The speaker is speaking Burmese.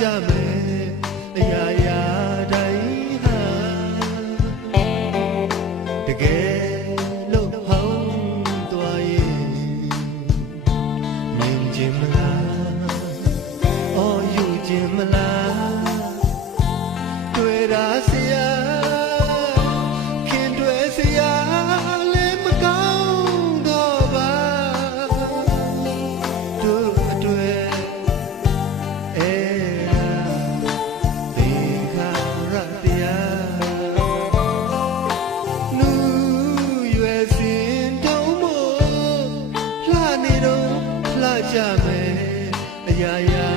ကြမယ်အရာရာတိုင်းဟာတကယ်လို့ဟောင်းသွားရင်မြင်ခြင်းမလား ကြမယ်အရာရာ